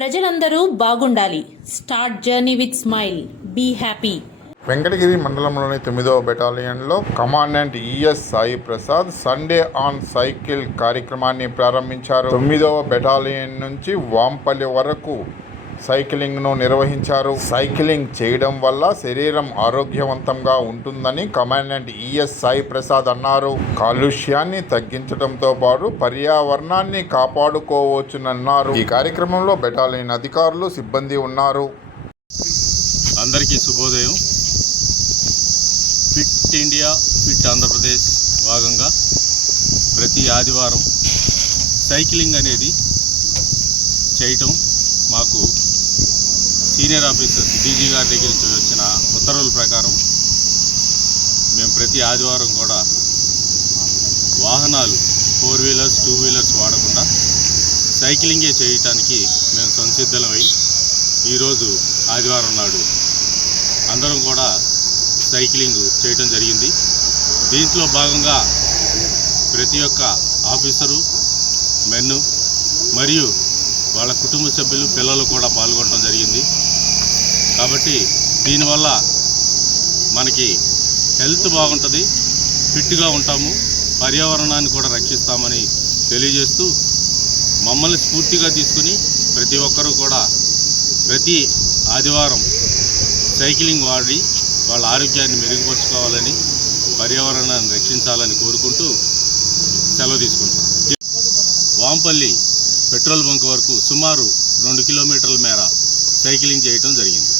ప్రజలందరూ బాగుండాలి. Start journey with smile be happy Venkatagiri మండలంలోని తొమ్మిదవ బెటాలియన్లో commandant E S Sai Prasad Sunday on cycle కార్యక్రమాన్ని ప్రారంభించారు. తొమ్మిదవ బెటాలియన్ నుంచి వాంపల్లి వరకు సైక్లింగ్ను నిర్వహించారు. సైక్లింగ్ చేయడం వల్ల శరీరం ఆరోగ్యవంతంగా ఉంటుందని కమాండెంట్ ఈఎస్ సాయి ప్రసాద్ అన్నారు. కాలుష్యాన్ని తగ్గించడంతో పాటు పర్యావరణాన్ని కాపాడుకోవచ్చునన్నారు. ఈ కార్యక్రమంలో బెటాలియన్ అధికారులు సిబ్బంది ఉన్నారు. అందరికీ శుభోదయం. ఫిట్ ఇండియా ఫిట్ ఆంధ్రప్రదేశ్ భాగంగా ప్రతి ఆదివారం సైక్లింగ్ అనేది చేయటం మాకు సీనియర్ ఆఫీసర్స్ డీజీ గారి దగ్గర నుంచి వచ్చిన ఉత్తర్వుల ప్రకారం మేము ప్రతి ఆదివారం కూడా వాహనాలు ఫోర్ వీలర్స్ టూ వీలర్స్ వాడకుండా సైక్లింగే చేయటానికి మేము సంసిద్ధమై ఈరోజు ఆదివారం నాడు అందరం కూడా సైక్లింగ్ చేయటం జరిగింది. దీంట్లో భాగంగా ప్రతి ఒక్క ఆఫీసరు మెన్ను మరియు వాళ్ళ కుటుంబ సభ్యులు పిల్లలు కూడా పాల్గొనడం జరిగింది. కాబట్టి దీనివల్ల మనకి హెల్త్ బాగుంటుంది ఫిట్గా ఉంటాము పర్యావరణాన్ని కూడా రక్షిస్తామని తెలియజేస్తూ మమ్మల్ని స్ఫూర్తిగా తీసుకుని ప్రతి ఒక్కరూ కూడా ప్రతి ఆదివారం సైక్లింగ్ వాడి వాళ్ళ ఆరోగ్యాన్ని మెరుగుపరుచుకోవాలని పర్యావరణాన్ని రక్షించాలని కోరుకుంటూ సెలవు తీసుకుంటాం వాంపల్లి పెట్రోల్ బంక్ వరకు సుమారు రెండు కిలోమీటర్ల మేర సైక్లింగ్ చేయటం జరిగింది.